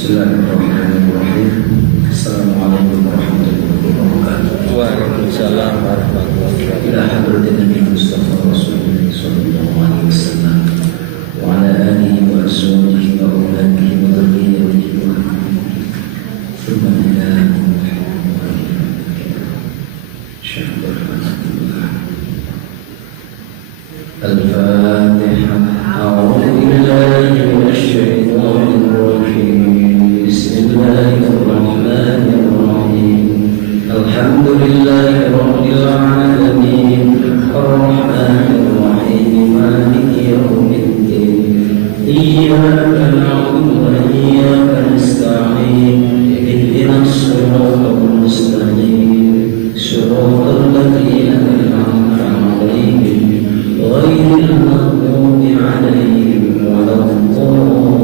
Bismillahirrahmanirrahim. Assalamualaikum warahmatullahi wabarakatuh. Waalaikumsalam warahmatullahi wabarakatuh. Ila hadratin Nabi Mustafa Rasulullah sallallahu alaihi wasallam wa ala alihi wa ashabihi wa auladihi wa dzurriyyatihi wa thumma ila Al-Fatihah. A'udzu billahi minasy syaithanir rajim. Bismillahirrahmanirrahim. Alhamdulillahi rabbil alamin. Ar-Rahmanir Rahim. Maliki yaumiddin. Iyyaka na'budu wa iyyaka nasta'in. Ihdinas siratal mustaqim. Siratal ladzina an'amta 'alaihim غير المغضوب عليهم ولا الضالين.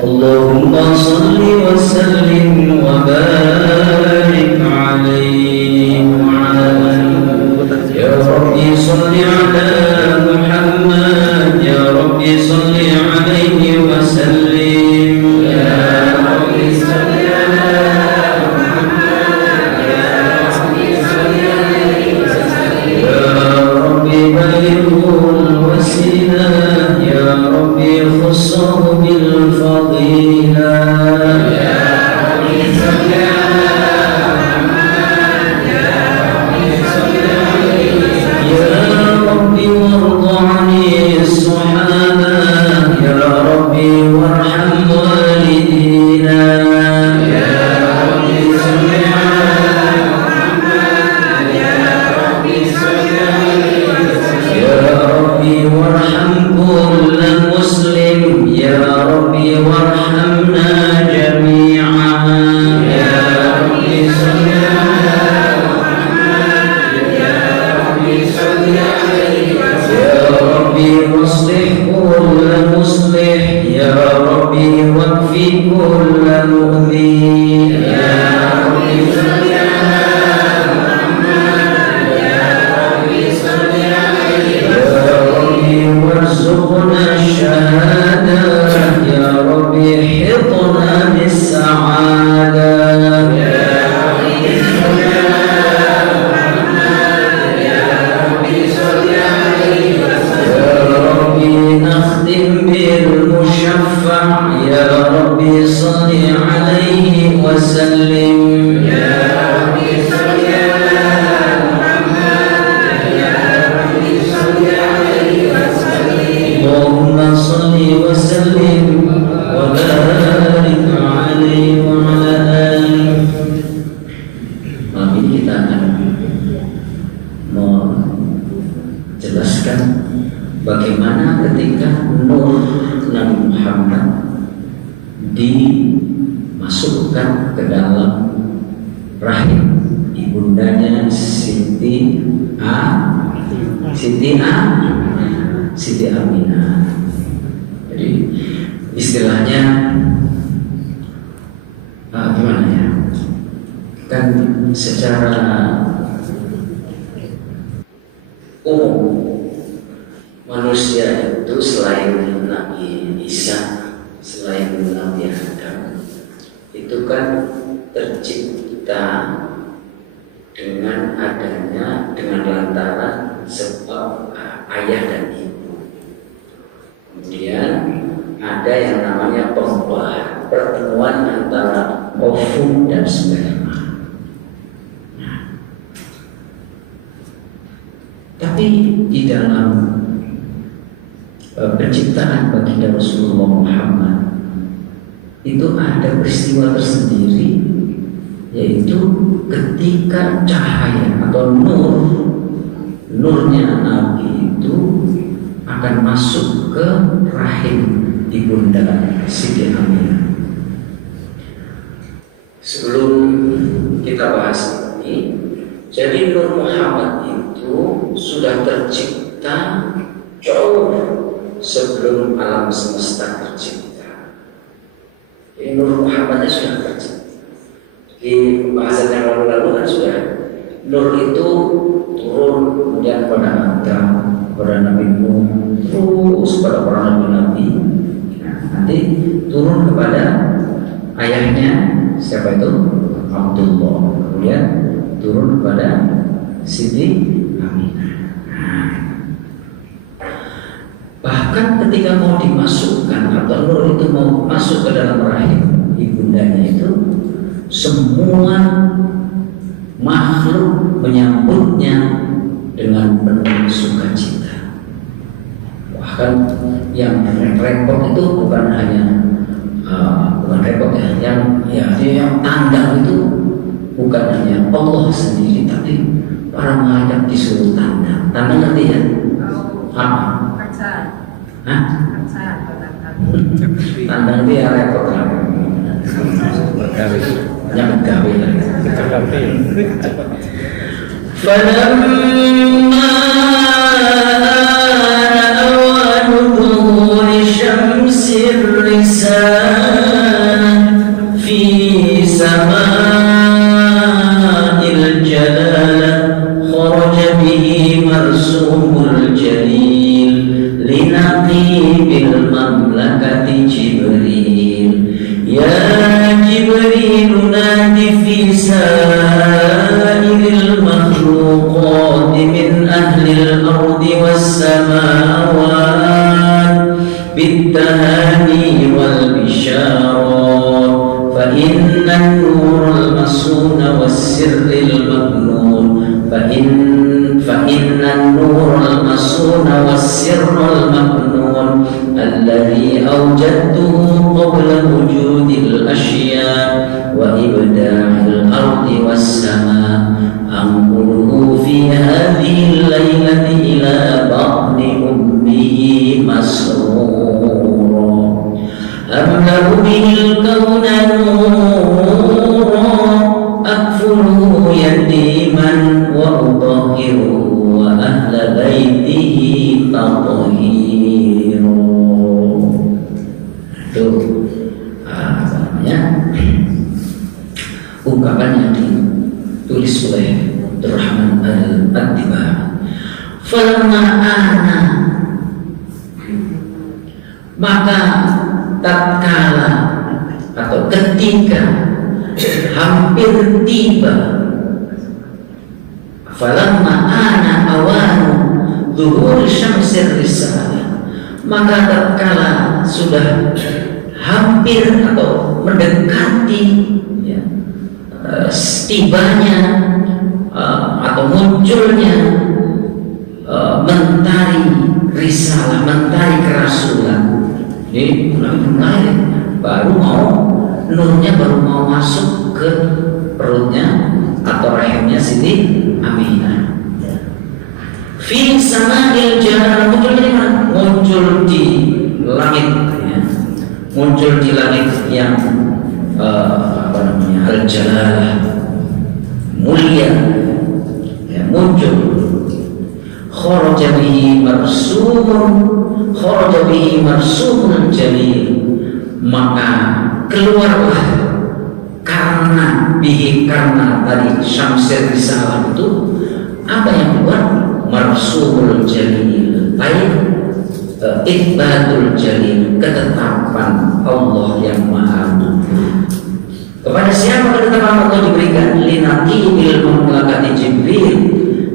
اللهم صل وسلم وبارك عليه يا ربي صل على محمد يا ربي صل عليه وسلم يا ربي صل خصه بالفضيلة يا ربي صل على محمد يا ربي صل عليه وسلم يا ربي وارض عن الصحابة يا ربي وارحم والدينا يا ربي صل على محمد يا ربي صل عليه وسلم يا ربي وارحم كل مسلم يا ربي وارحمنا جميعا يا ربي صل على محمد يا ربي صل عليه وسلم يا ربي واصلح كل مصلح يا ربي واكفي كل مؤذي يا ربي صل على محمد يا ربي صل عليه وسلم يا ربي وارزقنا الشهادة يا ربي حطنا بالسعادة يا ربي صل على محمد يا ربي صل عليه وسلم يا ربي نختم بالمشفع يا ربي صل عليه وسلم يا ربي صل على محمد يا ربي صل عليه وسلم اللهم صل وسلم وبارك عليه وعلى آله. Malam ini kita akan menjelaskan bagaimana ketika nur Nabi Muhammad dimasukkan ke dalam rahim ibundanya Siti Aminah. Jadi istilahnya gimana ya? Kan secara umum manusia itu selain Nabi Isa, selain Nabi Adam, itu kan tercipta dengan lantaran sebab ayah dan ibu. Kemudian ada yang namanya pertemuan antara ovum dan sperma. Tapi di dalam penciptaan baginda Rasulullah Muhammad itu ada peristiwa tersendiri, yaitu ketika cahaya atau nurnya Nabi itu akan masuk ke rahim ibunda Siti Aminah. Sebelum kita bahas ini, jadi Nur Muhammad itu sudah tercipta jauh sebelum alam semesta tercipta. Jadi Nur Muhammadnya sudah tercipta. Di bahasan yang lalu-lalu kan sudah Nur itu turun kemudian pada Adam, pada Nabi Nuh, terus pada para nabi-nabi. Nah, nanti turun kepada ayahnya siapa itu? Abdullah. Kemudian turun kepada Siti Aminah. Nah, bahkan ketika mau dimasukkan atau Nur itu mau masuk ke dalam rahim ibundanya itu, semua makhluk menyambutnya dengan penuh sukacita. Bahkan yang repot itu bukan hanya bukan repot ya, yang tanda itu bukan hanya Allah sendiri, tapi para malaikat disuruh tanda. Tanda nanti ya? Apa? Hah? Tanda nanti ya repot lah. Banyak pegawai lah. فلما أوان ظهور شمس الرسالة في سماء الجلالة خرج به مرسوم الجليل لنقيب المملكة جبريل يا جبريل نادي في سائر المخلوقات من أهل الأرض والسماوات بالتهاني والبشارات فإن النور المصون والسر المكنون فإن النور المصون والسر المكنون الذي أوجدته قبل وجود الأشياء وإبداع الأرض والسماء أنقله في هذه الليلة إلى بطن أمه مسرورا أملأ به الكون نورا أكفله يتيما وأطهره وأهل بيته تطهيرا. Itu ungkapan yang ditulis oleh Abdurrahman Al-Attiba. Falamma ana, maka tatkala atau ketika hampir tiba, falamma ana awanu zuhur syamsir risalah, maka tatkala sudah hampir atau mendekati ya, tibanya atau munculnya mentari risalah, mentari kerasulan. Ini mulai baru mau nurnya baru mau masuk ke perutnya atau rahimnya Siti Aminah. Fi sama'il jalal, muncul di mana? Muncul di langit ya. Muncul di langit yang al-jalalah, mulia ya, muncul. Kharaja bihi marsumul jalil, maka keluarlah karena tadi syamsir risalah itu apa yang keluar? Marsumul jalil, ibatul jalil, ketetapan Allah yang maha mulia. Kepada siapa ketetapan Allah diberikan? Linaqibil mamlakati Jibril,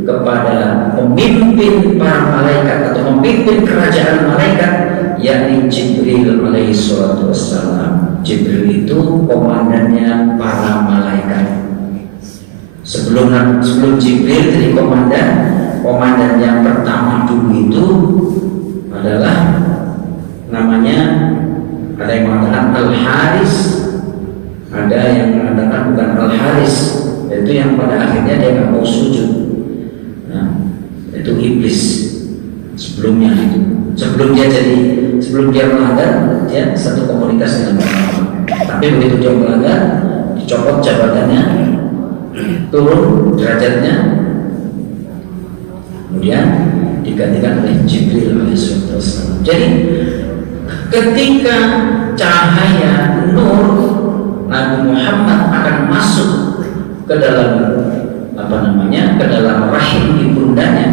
kepada pemimpin para malaikat atau pemimpin kerajaan malaikat, yakni Jibril alaihi salatu wassalam. Jibril itu komandannya para malaikat. Sebelum Jibril jadi komandan yang pertama dulu itu adalah namanya, ada yang mengatakan Al-Haris, ada yang mengatakan bukan Al-Haris, yaitu yang pada akhirnya dia nggak mau sujud. Nah, itu iblis sebelumnya itu. Sebelum dia melanggar, dia satu komunitas dengan Allah. Tapi begitu dia melanggar, dicopot jabatannya, turun derajatnya, kemudian digantikan oleh Jibril alaihissalam. Jadi ketika cahaya nur Nabi Muhammad akan masuk ke dalam ke dalam rahim ibundanya,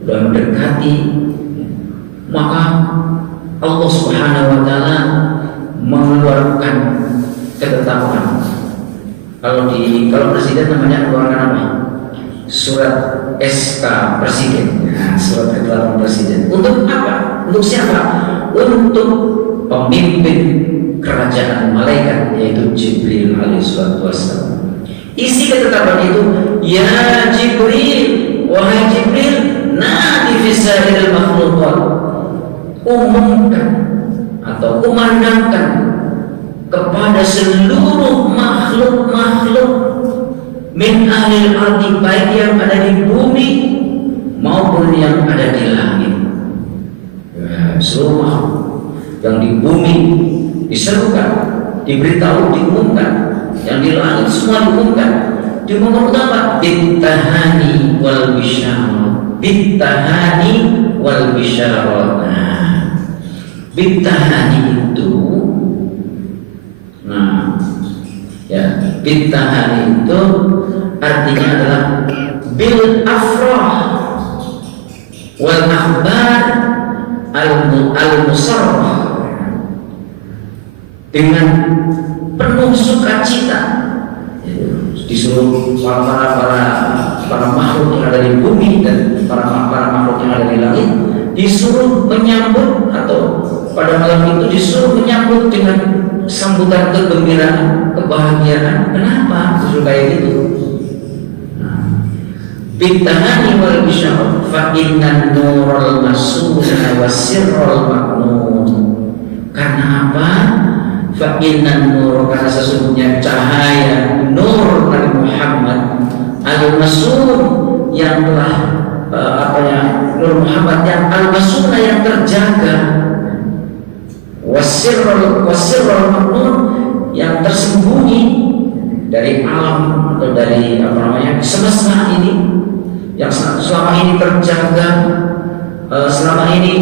sudah mendekati, maka Allah Subhanahu wa taala mengeluarkan ketetapan. Kalau presiden namanya mengeluarkan apa? Surat SK Presiden. Nah, surat ketetapan presiden. Untuk apa? Untuk siapa? Untuk pemimpin kerajaan malaikat, yaitu Jibril alaihissalam. Isi ketetapan itu, ya Jibril, wahai Jibril, nadi fisairil makhluqat, umumkan atau kumandangkan kepada seluruh makhluk-makhluk min ahlil ardi, baik yang ada di bumi maupun yang ada di langit. Ya, seluruh makhluk yang di bumi diserukan, diberitahu, diumumkan. Yang di langit semua diumumkan. Diumumkan apa? Bittahani wal bisyarah. Bittahani wal bisyarah. Nah, bittahani itu, nah, ya, bittahani itu artinya adalah bil afrah wal akhbar al-musarrah, dengan penuh sukacita. Disuruh para makhluk yang ada di bumi dan para makhluk yang ada di langit disuruh menyambut, atau pada malam itu disuruh menyambut dengan sambutan kegembiraan, kebahagiaan. Kenapa disuruh kayak gitu? Bittahani wal bisyarah fa innan nurul masuna wasirrul maknun. Karena apa? Fa innan nur, karena sesungguhnya cahaya nur Nabi Muhammad al-masun, yang telah Nur Muhammad yang al-masuna, yang terjaga, wasirrul maknun, yang tersembunyi dari alam atau dari semesta ini, yang selama ini terjaga, selama ini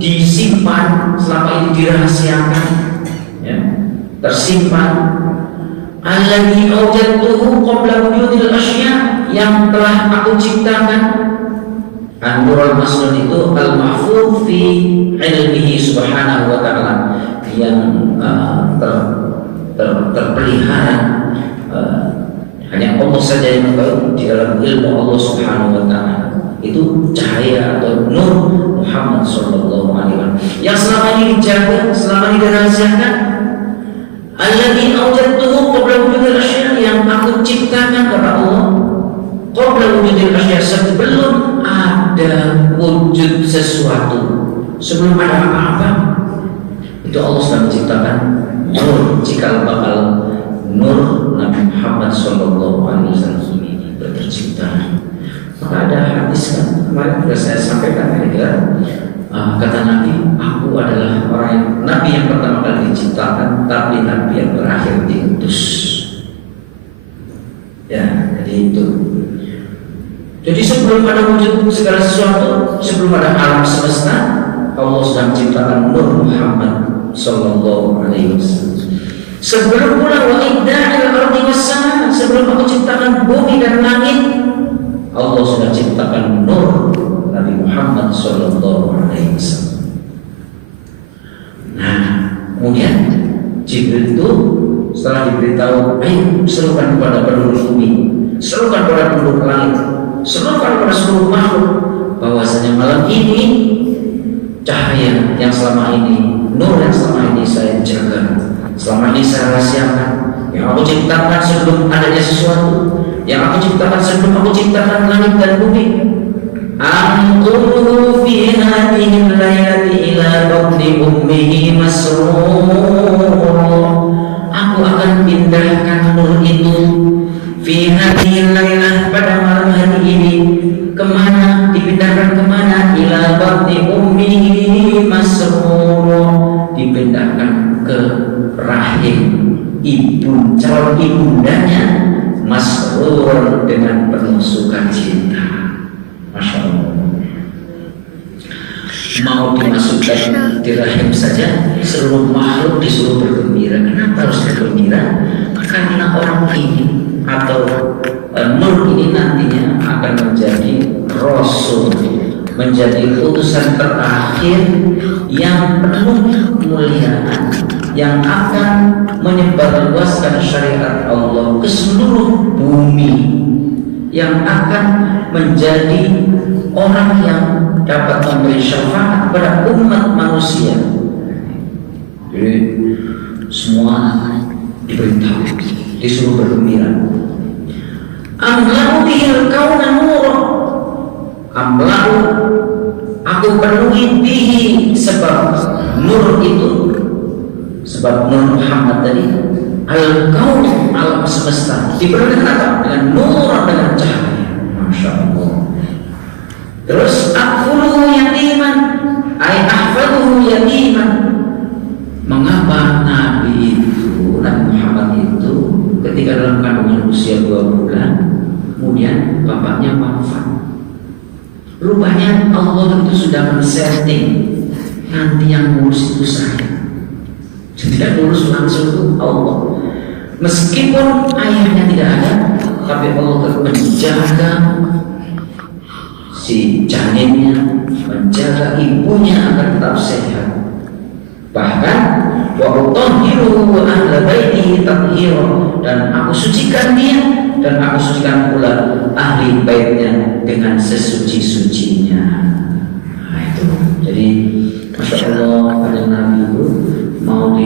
disimpan, selama ini dirahasiakan, ya, tersimpan. Alladzi awjadtuhu qabla wujudil asya, yang telah aku ciptakan. An-Nurul Masnun itu al-mahfuz fi ilmihi subhanahu wa ta'ala, yang terpelihara, hanya Allah saja yang tahu, di dalam ilmu Allah subhanahu wa ta'ala. Itu cahaya atau nur Muhammad sallallahu alaihi wasallam yang selama ini dijaga, selama ini dirahasiakan. Alladzi awjadtuhu qabla wujudil asya, yang aku ciptakan kata Allah qabla wujudil asya, sebelum ada wujud sesuatu, sebelum ada apa-apa. Itu Allah sudah menciptakan nur, jika bakal nur Nabi Muhammad sallallahu alaihi wasallam ini tercipta. Maka ada hadis kan kemarin sudah saya sampaikan, kata Nabi, aku adalah Nabi yang pertama kali diciptakan, tapi Nabi yang terakhir diutus. Ya, jadi itu. Jadi sebelum ada wujud segala sesuatu, sebelum ada alam semesta, Allah sudah menciptakan Nur Muhammad sallallahu alaihi wasallam. Sebelum pula wa idda'il ardi was-sama, sebelum aku ciptakan bumi dan langit, Allah sudah ciptakan Nur Nabi Muhammad sallallahu alaihi wasallam. Nah, kemudian Jibril itu setelah diberitahu, ayo serukan kepada penduduk bumi, serukan kepada penduduk langit, serukan kepada seluruh makhluk, bahwasanya malam ini cahaya yang selama ini, nur yang selama ini saya jaga, selama ini saya rahasiakan, yang aku ciptakan sebelum adanya sesuatu, yang aku ciptakan sebelum aku ciptakan langit dan bumi. Anqulu fi hadhihi al-lailati ila batni ummihi masrur. Aku akan pindahkan nur itu fi hadhihi al-lailah, pada malam hari ini. Kemana? Dipindahkan kemana? Ila batni ummihi masrur. Dipindahkan ke rahim ibu, calon ibundanya, masrur, dengan penuh sukacita. Masya Allah. Mau dimasukkan di rahim saja, seluruh makhluk disuruh bergembira. Kenapa harus bergembira? Karena orang ini atau nur ini nantinya menjadi utusan terakhir yang penuh kemuliaan, yang akan menyebarluaskan syariat Allah ke seluruh bumi, yang akan menjadi orang yang dapat memberi syafaat kepada umat manusia. Jadi semua diberitahu, disuruh bergembira. Amlau bihil kauna nura, amlau aku penuhi bihi, sebab nur itu, sebab Nur Muhammad tadi, al-kaun, alam semesta dipenuhi dengan apa? Dengan nur, dengan cahaya. Masya Allah. Terus akfuluhu yatiman, ay ahfaduhu yatiman. Mengapa Nabi itu, Nabi Muhammad itu ketika dalam kandungan usia 2 bulan, kemudian bapaknya wafat. Rupanya Allah itu sudah men-setting, nanti yang ngurus itu saya. Tidak ngurus langsung itu Allah. Meskipun ayahnya tidak ada, tapi Allah menjaga si janinnya, menjaga ibunya agar tetap sehat. Bahkan wa utahhiru ahla baitihi tathhira, dan aku sucikan dia dan aku sucikan pula ahli baitnya dengan sesuci-sucinya. Nah itu. Jadi Masya Allah, pada Nabi itu mau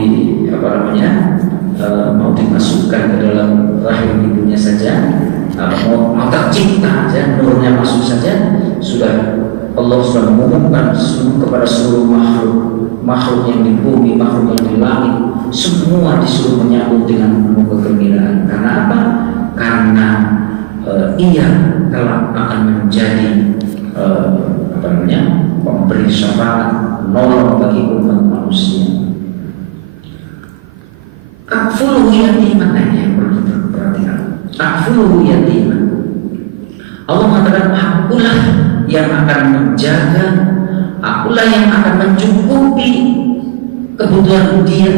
mau dimasukkan ke dalam rahim ibunya saja, mau tercipta saja, nurnya masuk saja, sudah Allah sudah mengumumkan kepada seluruh makhluk yang di bumi, makhluk yang di langit, semua disuruh menyambut dengan penuh kegembiraan. Karena apa? Karena ia telah akan menjadi pemberi syafaat, nolong bagi umat manusia. Akfuluhu yatiman, yang perlu kita perhatikan. Akfuluhu yatiman. Allah mengatakan, akulah yang akan menjaga, akulah yang akan mencukupi kebutuhan dia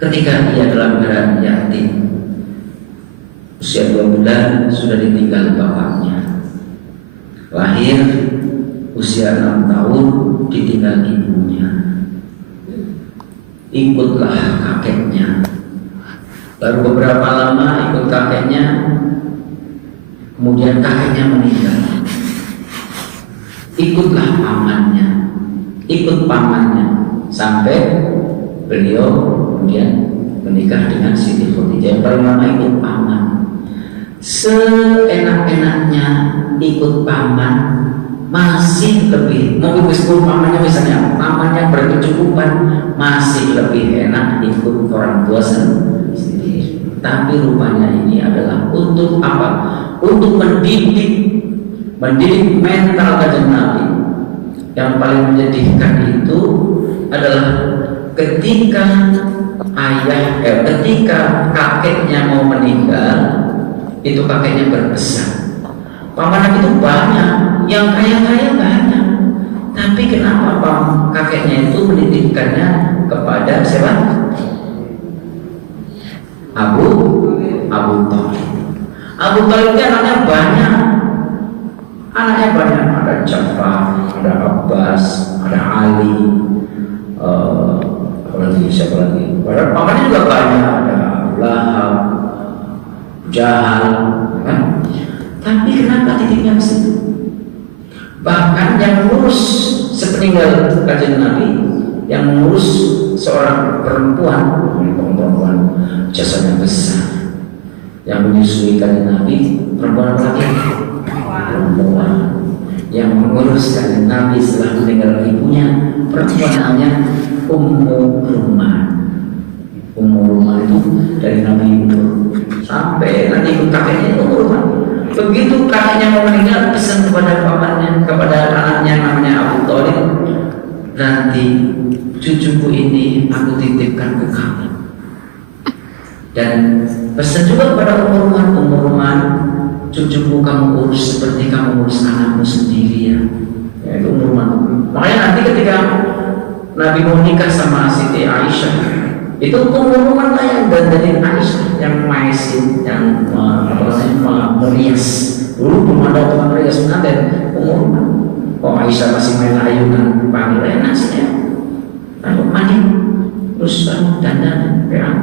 ketika dia dalam keadaan yatim. Usia 2 bulan sudah ditinggal bapaknya. Lahir usia 6 tahun ditinggal ibunya. Ikutlah kakeknya. Baru beberapa lama ikut kakeknya, kemudian kakeknya meninggal. Ikutlah pamannya, ikut pamannya sampai beliau kemudian menikah dengan Siti Khadijah. Yang paling lama ikut paman. Seenak-enaknya ikut paman masih lebih, meskipun pamannya misalnya pamannya berkecukupan, masih lebih enak ikut orang tua sendiri. Tapi rupanya ini adalah untuk apa? Untuk mendidik mental Kanjeng Nabi. Yang paling menyedihkan itu adalah ketika ketika kakeknya mau meninggal, itu kakeknya berpesan, paman itu banyak, yang kaya-kaya banyak, tapi kenapa kakeknya itu menitipkannya kepada siapa? Abu Thalib. Abu Thalib itu anaknya banyak, ada Ja'far, ada Abbas, ada Ali, siapa lagi? Pamannya juga banyak, ada Lahab, Jahal, kan? Tapi kenapa titipnya ke situ? Bahkan yang mengurus sepeninggal Kanjeng Nabi, yang mengurus seorang perempuan jasanya besar, yang menyusui Kanjeng Nabi, perempuan laki, perempuan yang mengurus Kanjeng Nabi setelah meninggal ibunya, perempuan namanya Ummu Rumah itu dari Nabi Ibrahim sampai nanti kakeknya Ummu Rumah. Begitu kakeknya mau meninggal, pesan kepada pamannya, kepada anaknya namanya Abu Thalib, nanti cucuku ini aku titipkan ke kamu. Dan pesan juga kepada Ummu Rumah, cucuku kamu urus seperti kamu urus anakmu sendiri ya. Itu Ummu Rumah. Makanya nanti ketika Nabi mau nikah sama Siti Aisyah, itu Ummu Rumah lah yang dandanin Aisyah, yang maisin, yang merias. Dulu belum ada tukang rias pengantin, Ummu Kok Aisyah masih main ayunan panggil enak sih ya. Lalu mandi terus dandan perang.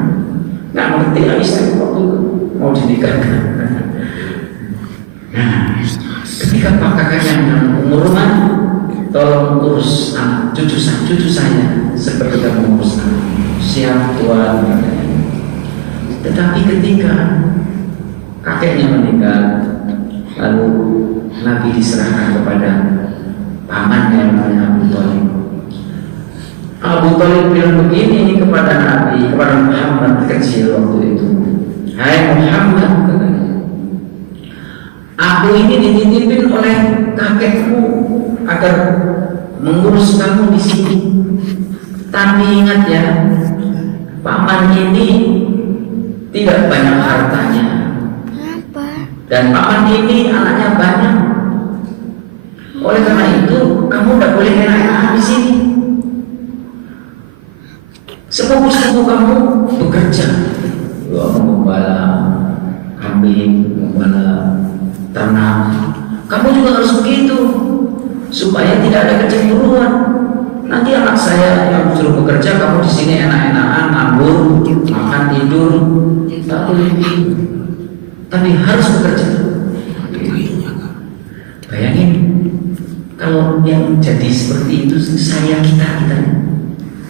Nggak ngerti Aisyah waktu itu mau dinikahkan. Nah, ketika Pak kakaknya umur rumah, tolong urus anak cucu saya seperti kamu urus anak. Siap Tuhan katanya. Tetapi ketika kakeknya meninggal, lalu Nabi diserahkan kepada pamannya yang namanya Abu Thalib. Abu Thalib bilang begini kepada Nabi, kepada Muhammad kecil waktu itu. Hai Muhammad, katanya, aku ini dititipin oleh kakekmu agar mengurus kamu di sini. Tapi ingat ya, paman ini tidak banyak hartanya. Dan paman ini anaknya banyak. Oleh karena itu, kamu tidak boleh enak-enakan di sini. Sepupu-sepupu kamu bekerja, mengembala kambing, mengembala ternak. Kamu juga harus begitu, supaya tidak ada kecemburuan. Nanti anak saya yang suruh bekerja, kamu di sini enak-enakan, nganggur, makan, tidur, tak boleh begitu. Tapi harus bekerja. Bayangin, kalau yang jadi seperti itu kita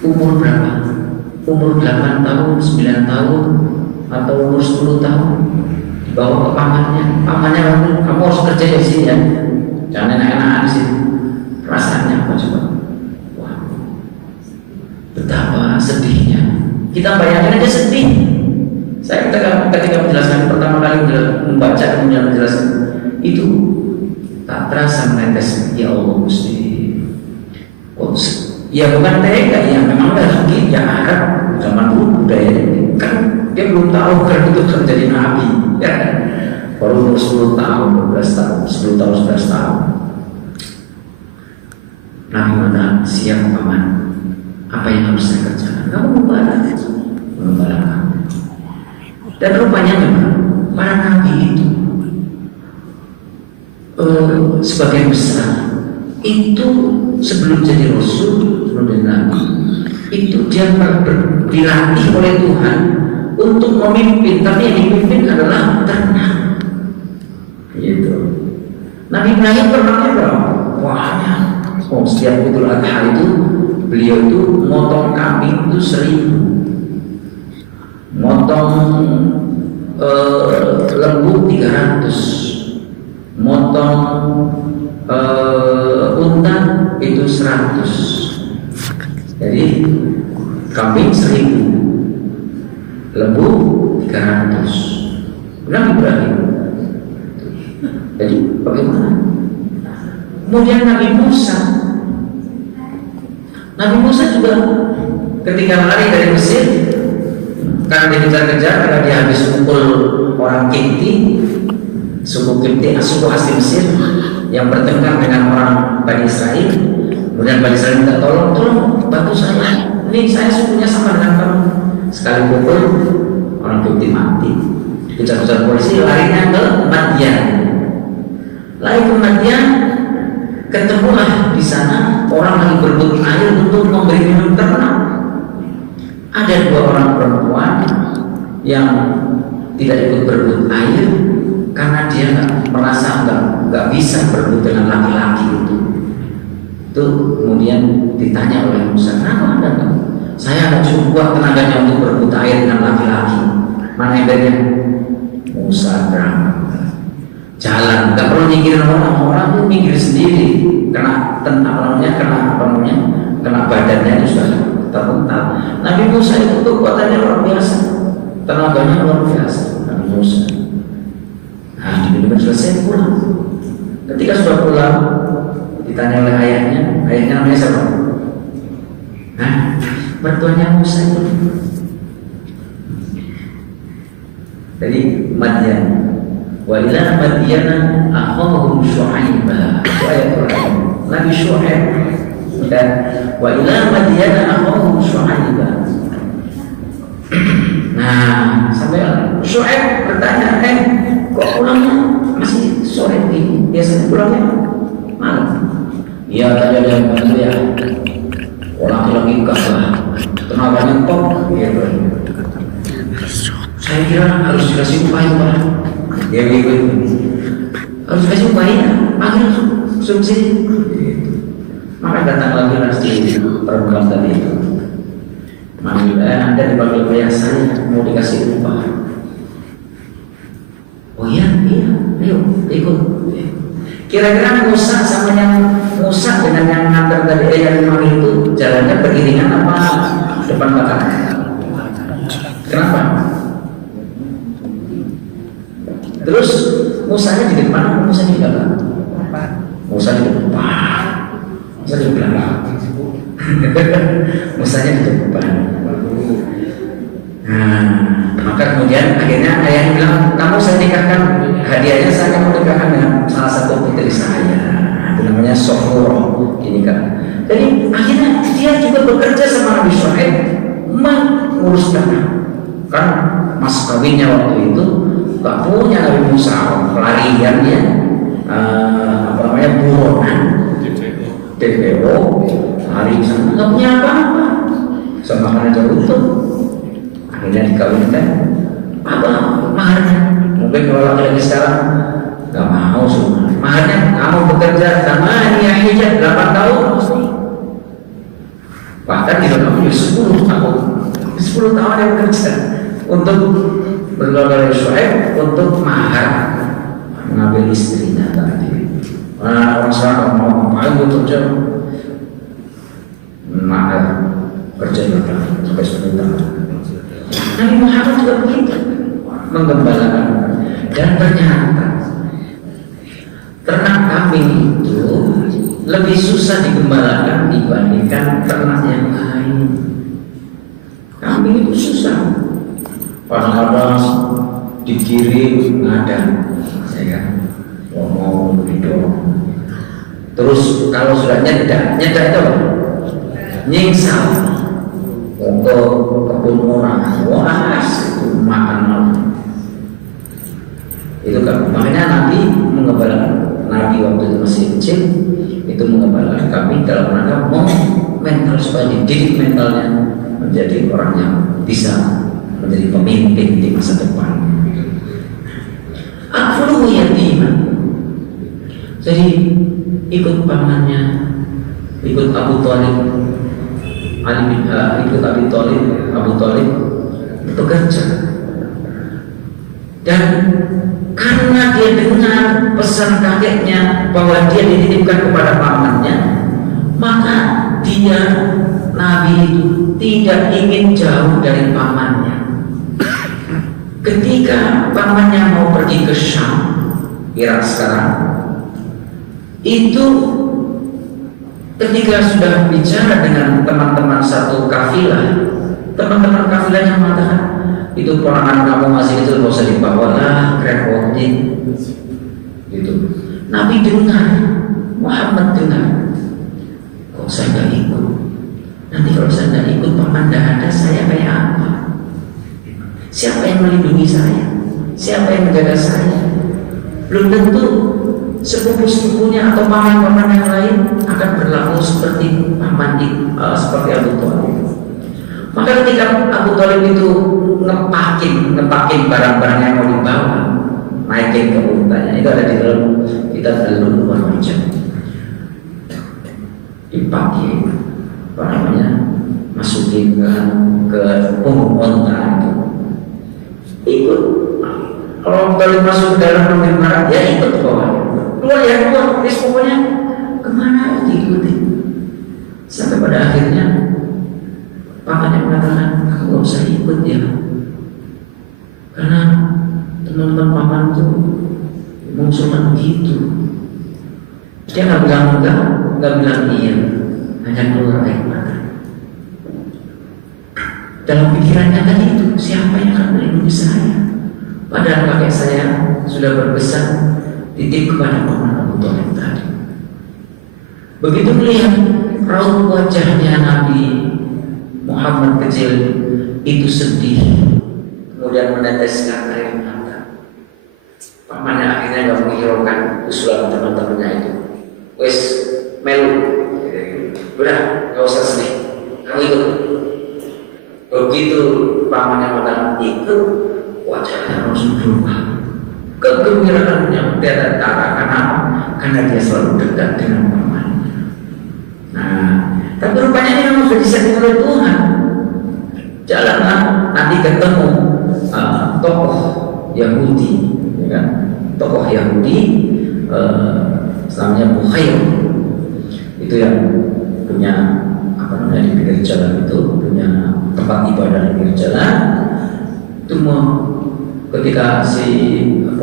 umur berapa? Umur 8 tahun, 9 tahun, atau umur 10 tahun dibawa ke pamannya kamu harus kerja di sini ya, jangan enak-enakan di sini. Perasaannya apa coba? Wah, betapa sedihnya. Kita bayangin aja sedih. Saya ketika menjelaskan pertama kali membaca kemudian menjelaskan itu tak terasa menetes, ya Allah Gusti. Ya bukan tega, ya memang udah begitu ya, Arab zaman dulu budaya kan dia belum tahu kan itu kan jadi nabi ya. Baru umur 10 tahun, 12 tahun, 10 tahun, 11 tahun. Nabi mana siap paman, apa yang harus saya kerjakan? Kamu mengembala kamu. Dan rupanya memang para nabi itu sebagian besar itu sebelum jadi rasul, sebelum jadi nabi, itu dia dilatih oleh Tuhan untuk memimpin, tapi yang dipimpin adalah ternak. Gitu. Nabi Ibrahim ternaknya berapa? Banyak. Oh, setiap Idul Adha itu beliau itu motong kambing itu 1000, motong lembu 300, motong unta itu 100. Jadi kambing 1000, lembu 300. Nabi Ibrahim. Jadi bagaimana? Kemudian Nabi Musa juga ketika lari dari Mesir karena dikejar-kejar, karena dia habis pukul orang Kipti, suku asli Mesir yang bertengkar dengan orang Bani Israel. Kemudian Bani Israel minta tolong bantu saya, ini saya sukunya sama dengan kamu. Sekali pukul orang Kipti mati, dikejar-kejar polisi, larinya ke Madian. Lari ke Madian, ketemulah di sana orang lagi berebut air untuk memberi minum ternak. Ada 2 orang perempuan yang tidak ikut berebut air karena dia merasa nggak bisa berebut dengan laki-laki itu. Itu kemudian ditanya oleh Musa, kenapa Anda enggak? Saya nggak cukup kuat tenaganya untuk berebut air dengan laki-laki. Mana embernya? Musa berangkat jalan, nggak perlu nyingkirin orang itu minggir sendiri, kena badannya itu sudah terpental. Nabi Musa itu kekuatannya luar biasa, tenaganya luar biasa. Nabi Musa. Nah, benar-benar selesai pulang. Ketika sudah pulang, ditanya oleh ayahnya namanya siapa? Hah? Mertuanya Musa itu. Jadi Madian. Wa ila Madiana akhahum Syu'aibah. Itu ayat Quran. Nabi Syu'aib. Dan wa ila Madiana akhahum Syu'aibah. Nah, sampai Syu'aib bertanya, kok pulangnya masih sore begini? Biasanya pulangnya malam. Iya tadi ada yang bantu ya. Laki-laki kalah, tenaganya top, gitu. Saya kira harus dikasih upaya Pak. Ya gitu. Harus dikasih upaya, akhirnya subsidi. Maka datang lagi nasi perempuan tadi itu. Manggil, Anda dipanggil ayah saya mau dikasih upah. Oh iya, ayo ikut. Kira-kira Musa sama yang Musa dengan yang ngantar tadi yang manggil itu jalannya beriringan apa depan belakang? Kenapa? Terus Musanya di depan, Musa di belakang. Musa di depan, Musa di belakang. Musanya di depan. Nah, maka kemudian akhirnya ayahnya bilang, kamu saya nikahkan, hadiahnya saya mau nikahkan dengan salah satu putri saya. Itu namanya Sohoro dinikah. Jadi akhirnya dia juga bekerja sama Nabi Syuaib mengurus tanah. Kan mas kawinnya waktu itu gak punya Nabi Musa, pelarian dia, buronan, DPO, hari sana gak punya apa-apa, sama aja untung. Akhirnya dikawinkan, apa maharnya? Mungkin kalau laki-laki sekarang gak mau semua. Maharnya kamu bekerja sama dia hijab 8 tahun, bahkan tidak kamu 10 tahun. 10 tahun dia bekerja untuk bergaul Syuaib untuk mahar mengambil istrinya tadi. Orang sekarang mau ngapain bekerja? Mahar kerja sampai 10 tahun. Nabi Muhammad juga begitu menggembalakan, dan ternyata ternak kambing itu lebih susah digembalakan dibandingkan ternak yang lain. Kambing itu susah, kadang-kadang dikirim ngada, ya kan, ngomong didorong. Terus kalau sudah nyedak itu apa? Nyingsal ke kebun orang, wah itu makan. Itu kan makanya Nabi mengembalakan, Nabi waktu itu masih kecil itu mengembalakan kambing dalam rangka mau mental supaya dididik mentalnya menjadi orang yang bisa menjadi pemimpin di masa depan. Akfulu yatiman, jadi ikut pamannya, ikut Abu Thalib, ikut Abu Thalib bekerja, dan karena dia dengar pesan kakeknya bahwa dia dititipkan kepada pamannya, maka dia Nabi itu tidak ingin jauh dari pamannya. Ketika pamannya mau pergi ke Syam, Irak sekarang, itu ketika sudah bicara dengan teman-teman satu kafilah, teman-teman kafilahnya mengatakan, itu ponakan kamu masih itu gak usah dibawa lah, repotin gitu. Nabi dengar, Muhammad dengar, kok saya gak ikut? Nanti kalau saya gak ikut, paman gak ada, saya kayak apa? Siapa yang melindungi saya? Siapa yang menjaga saya? Belum tentu sepupu-sepupunya atau paman-paman yang lain akan berlaku seperti paman seperti Abu Thalib. Maka ketika Abu Thalib itu ngepakin barang-barang yang mau dibawa, naikin ke untanya, itu ada di dalam kitab Al-Lu'lu'ul Marjan. Dipakin, masukin ke punggung unta itu. Ikut. Kalau Thalib masuk ke dalam mobil barat, ya ikut ke bawah. Keluar ya keluar, pokoknya kemana diikuti. Sampai pada akhirnya pamannya mengatakan, aku gak usah ikut ya, karena teman-teman paman itu mengusulkan begitu. Dia nggak bilang enggak, nggak bilang iya, hanya keluar air mata. Dalam pikirannya tadi itu, siapa yang akan melindungi saya? Padahal kakek saya sudah berpesan titip kepada paman Abu Thalib tadi. Begitu melihat raut wajahnya Nabi Muhammad kecil itu sedih, kemudian meneteskan air mata. Pamannya akhirnya gak menghiraukan usulan teman-temannya itu. Wes, melu, udah nggak usah sedih, kamu ikut. Begitu pamannya mengatakan ikut, wajahnya langsung berubah. Kegembiraannya tiada tara. Karena dia selalu dekat dengan paman. Nah, tapi rupanya ini memang sudah disetting oleh Tuhan. Jalanlah nanti ketemu tokoh Yahudi, ya kan? Tokoh Yahudi namanya Bukhair. Itu yang punya di pinggir jalan itu, punya tempat ibadah di pinggir jalan. Itu ketika si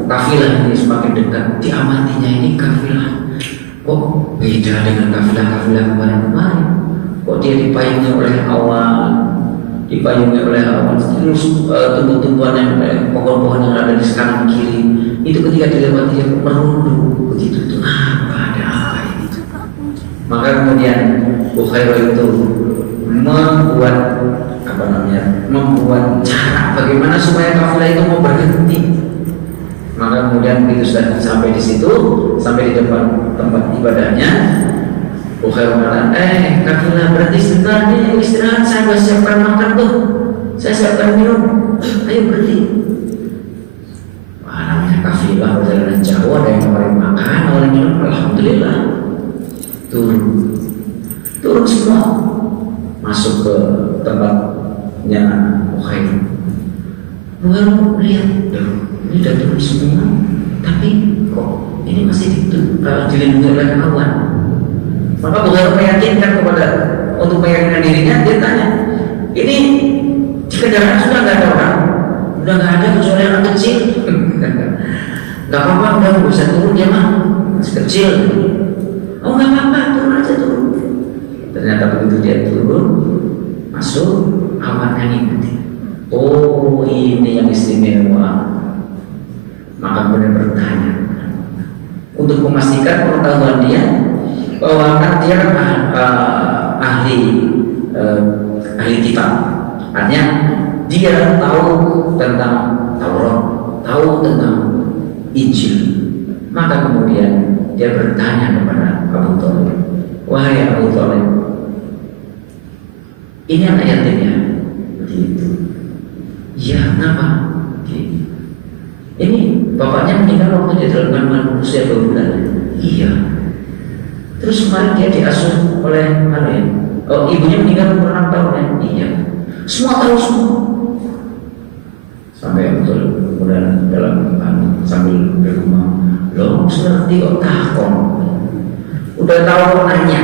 kafilah ini semakin dekat, diamatinya ini kafilah kok beda dengan kafilah-kafilah kemarin-kemarin. Kok dia dipayungi oleh awan, terus tumbuh-tumbuhan yang pohon-pohon yang ada di kanan kiri itu ketika dilewati dia merunduk begitu. Itu ada apa ini? Maka kemudian Bukhair itu membuat cara bagaimana supaya kafilah itu mau berhenti. Maka kemudian begitu sudah sampai di situ, sampai di depan tempat ibadahnya, Bukhair mengatakan, kafilah berhenti sebentar nih, istirahat, saya sudah siapkan makan tuh, saya siapkan minum, ayo berhenti. Wah, namanya kafilah perjalanan jauh, ada yang nawarin makan, nawarin minum, alhamdulillah. Turun semua, masuk ke tempatnya Bukhair. Bukhair lihat, ini udah turun semua, tapi kok ini masih dilindungi oleh awan. Maka Bukhair meyakinkan untuk meyakinkan dirinya, dia tanya, ini di kendaraan sudah nggak ada orang, udah nggak ada kecuali anak kecil. Nggak apa-apa, udah nggak usah turun dia mah, masih kecil. Oh nggak apa-apa, turun aja turun. Ternyata begitu dia turun, masuk, awannya ngikutin. Oh ini yang istimewa. Maka kemudian bertanya untuk memastikan pengetahuan dia bahwa kan dia ahli kitab, artinya dia tahu tentang Taurat, tahu tentang Injil. Maka kemudian dia bertanya kepada Abu Thalib, wahai Abu Thalib, ini anak yatimnya? Begitu. Ya, kenapa? Ini bapaknya meninggal waktu dia dalam kandungan usia 2 bulan. Iya. Terus kemarin dia diasuh oleh ibunya meninggal umur 6 tahun ya? Iya. Semua tahu semua. Sampai betul kemudian dalam sambil di rumah, loh sudah nanti kok takon, udah tahu nanya,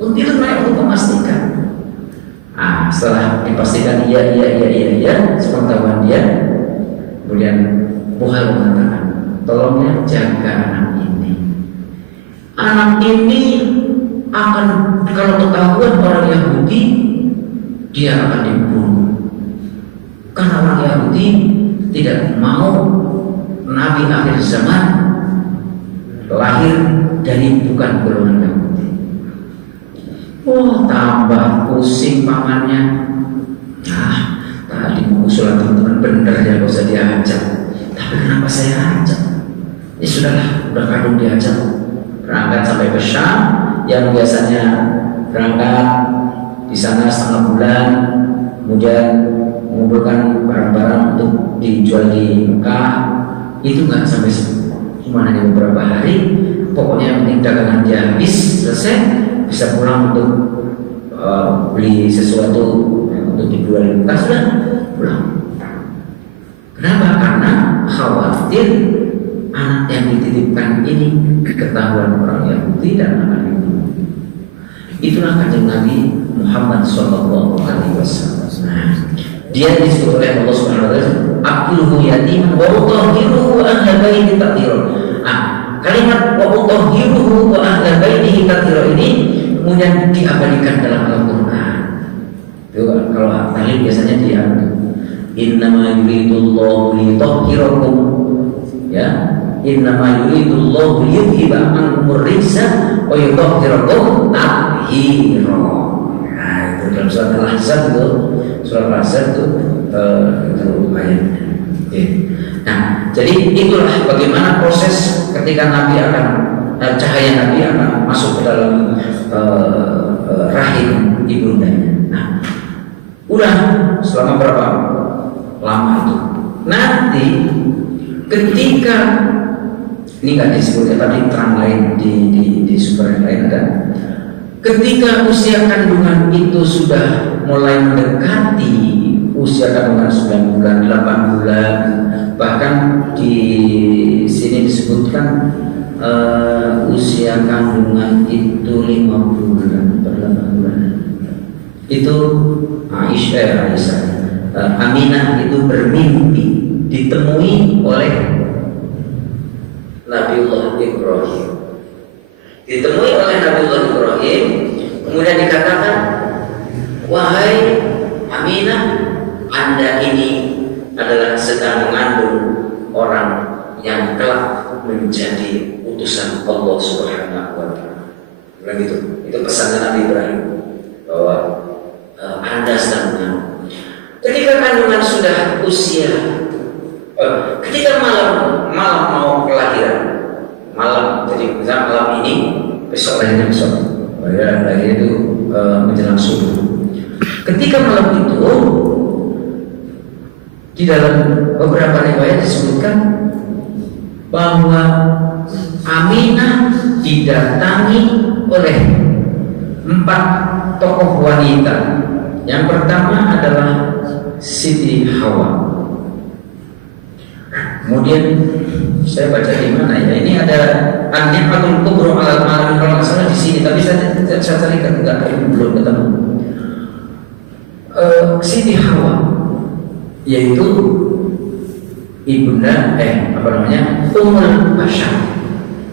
untuk itu naik untuk memastikan. Setelah dipastikan iya, sepengetahuan dia, kemudian Bukhair mengatakan, tolong ya jaga anak ini. Anak ini akan, kalau ketahuan orang Yahudi, dia akan dibunuh. Karena orang Yahudi tidak mau Nabi akhir zaman lahir dari bukan golongan Yahudi. Oh, tambah pusing pamannya. Tadi mau usulan teman-teman bener ya, gak usah diajak. Tapi kenapa saya ajak? Ya sudahlah, udah kadung diajak. Berangkat sampai ke Syam, yang biasanya berangkat di sana setengah bulan, kemudian mengumpulkan barang-barang untuk dijual di Mekah, itu nggak sampai cuma hanya beberapa hari. Pokoknya yang penting dagangan dia habis, selesai, bisa pulang untuk beli sesuatu untuk dijual di Mekah, sudah pulang. Kenapa? Karena khawatir anak yang dititipkan ini ketahuan orang Yahudi dan akan dibunuh. Itulah kanjeng Nabi Muhammad SAW. Dia disebut oleh Allah Subhanahu wa taala, "Aqilhu yatiman wa utahhiruhu wa ahla baiti tathira." Kalimat wa utahhiruhu wa ahla baitihi tathira ini kemudian diabadikan dalam Al-Qur'an. Kalau tahlil biasanya dia innama yuridullahu liyutahhirakum, ya, innama yuridullahu liyudhiba ankumur rijsa wa yutahhirakum tathira. Itu dalam surat Al-Ahzab itu, surat Al-Ahzab itu ayatnya. Nah, jadi itulah bagaimana proses ketika Nabi akan cahaya Nabi akan masuk ke dalam rahim ibundanya. Nah, udah selama berapa lama itu? Nanti ketika ini nggak disebutnya tapi terang lain di sumber yang lain ada. Ketika usia kandungan itu sudah mulai mendekati usia kandungan 9 bulan, 8 bulan, bahkan di sini disebutkan usia kandungan itu 5 bulan, 8 bulan. Itu Aisyah, Aminah itu bermimpi ditemui oleh Nabiullah Ibrahim. Ditemui oleh Nabiullah Ibrahim, kemudian dikatakan, wahai Aminah, Anda ini adalah sedang mengandung orang yang kelak menjadi utusan Allah Subhanahu wa Ta'ala. Begitu. Itu pesannya Nabi Ibrahim bahwa Anda sedang mengandung. Ketika kandungan sudah usia, ketika malam mau kelahiran, malam, jadi misalnya malam ini, besok lahirnya besok, lahirnya itu menjelang subuh. Ketika malam itu, di dalam beberapa riwayat disebutkan bahwa Aminah didatangi oleh 4 tokoh wanita. Yang pertama adalah Siti Hawa. Kemudian saya baca di mana ya? Ini ada An-Ni'matul Kubra al-Alamin, kalau nggak salah di sini, tapi saya carikan belum ketemu. Siti Hawa yaitu ibunda Ummul Bashar,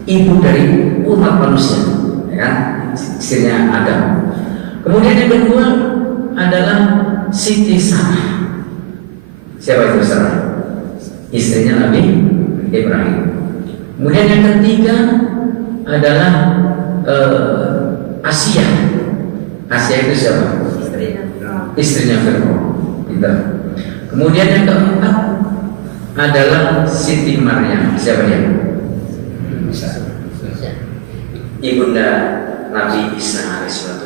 ibu dari umat manusia, ya kan? Istrinya Adam. Kemudian yang kedua adalah Siti Sarah. Siapa itu Sarah? Istrinya Nabi Ibrahim. Kemudian yang ketiga adalah Asia. Asia itu siapa? Istrinya Fir'aun. Kemudian yang keempat adalah Siti Maryam. Siapa dia? Ibunda Nabi Isa alaihissalam.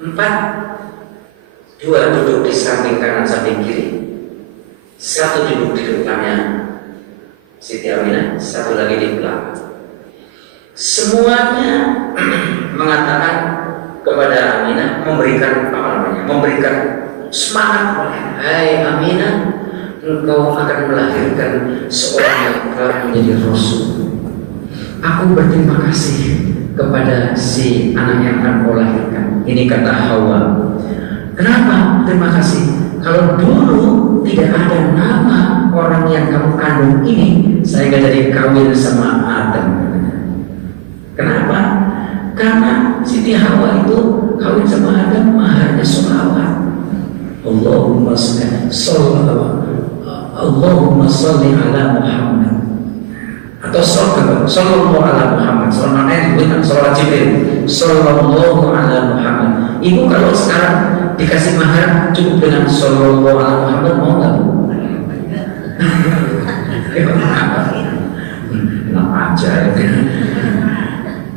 4, 2 duduk di samping kanan samping kiri, 1 duduk di depannya Siti Aminah, 1 lagi di belakang. Semuanya mengatakan kepada Aminah, memberikan semangat. Hai Aminah, engkau akan melahirkan seorang yang akan menjadi Rasul. Aku berterima kasih kepada si anak yang akan kau lahirkan. Ini kata Hawa. Kenapa terima kasih? Kalau dulu tidak ada nama orang yang kamu kandung ini, saya nggak jadi kawin sama Adam. Kenapa? Karena Siti Hawa itu kawin sama Adam, maharnya sholawat. Allahumma sholli ala Muhammad, atau sallallahu ala Muhammad. Sallallahu disebutkan sholawat Jibril, sallallahu ala Muhammad. Ibu kalau sekarang dikasih mahar cukup dengan sallallahu ala Muhammad, mau nggak Bu? Enak aja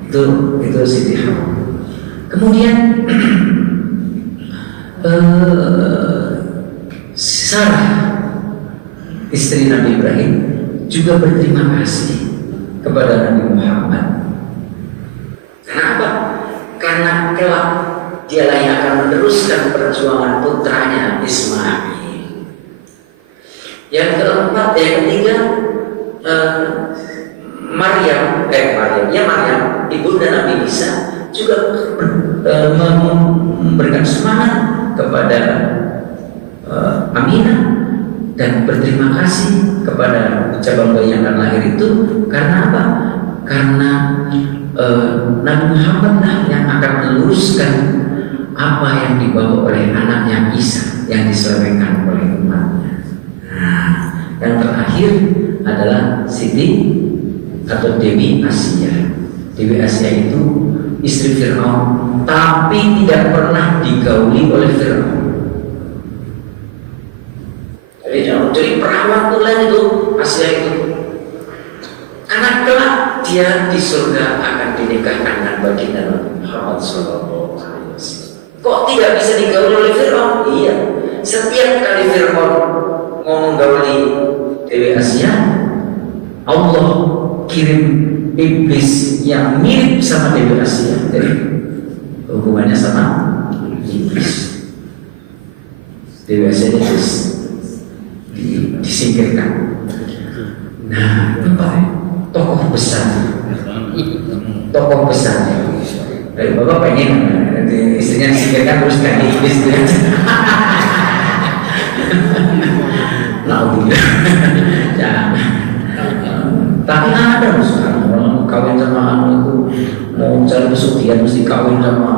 itu Siti Hawa. Kemudian Sarah, istri Nabi Ibrahim, juga berterima kasih kepada Nabi Muhammad. Kenapa? Karena kelak dialah yang akan meneruskan perjuangan putranya Ismail. Yang keempat, yang ketiga, Maryam, ibunda Nabi Isa juga memberikan semangat kepada Aminah dan berterima kasih kepada cabang bayi yang akan lahir itu. Karena apa? Karena Nabi Muhammad lah yang akan meluruskan apa yang dibawa oleh anaknya Isa yang diselewengkan oleh umatnya. Nah, yang terakhir adalah Siti atau Dewi Asia. Dewi Asia itu istri Fir'aun, tapi tidak pernah digauli oleh Fir'aun. Jadi perawan tulen itu Asia itu. Karena kelak Asia di surga akan dinikahkan dengan baginda Muhammad Sallallahu Alaihi Wasallam. Kok tidak bisa digauli oleh Fir'aun? Iya, setiap kali Fir'aun ngomong gauli Dewi Asia, Allah kirim iblis yang mirip sama Dewi Asia. Jadi hubungannya sama iblis. Dewi Asia disingkirkan. Nah, Bapak tokoh besar. Bapak pengen istrinya disingkirkan terus ganti iblis itu aja. Alhamdulillah. Jangan. Tapi ada sekarang orang kawin sama anu itu mau cari pesugihan mesti kawin sama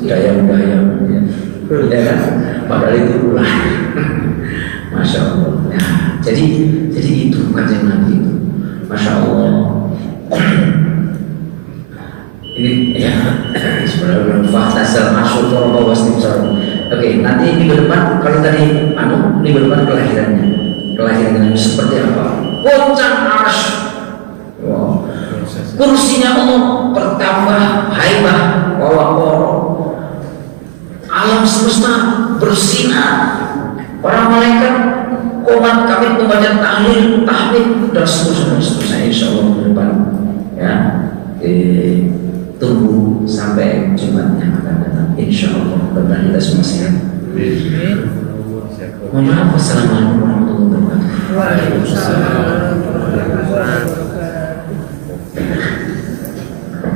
dayang-dayang, ya kan? Padahal itu ulah. Masya Allah. Ya, jadi itu kajian Nabi itu. Masya Allah. Ini ya sebenarnya fakta masuk kalau bawa stimsal. Oke, nanti minggu depan kalau tadi minggu depan kelahirannya seperti apa? Puncak arsh. Wow. Kursinya Allah bertambah haibah wawakor. Alam semesta bersinar. Para malaikat komat kami membaca tahlil, tahmid dan seterusnya insya Allah minggu depan. Ya, tunggu sampai Jumat yang akan datang. Insya Allah mudah-mudahan kita semua sehat. Mohon maaf. Wassalamualaikum warahmatullahi wabarakatuh. Waalaikumsalam.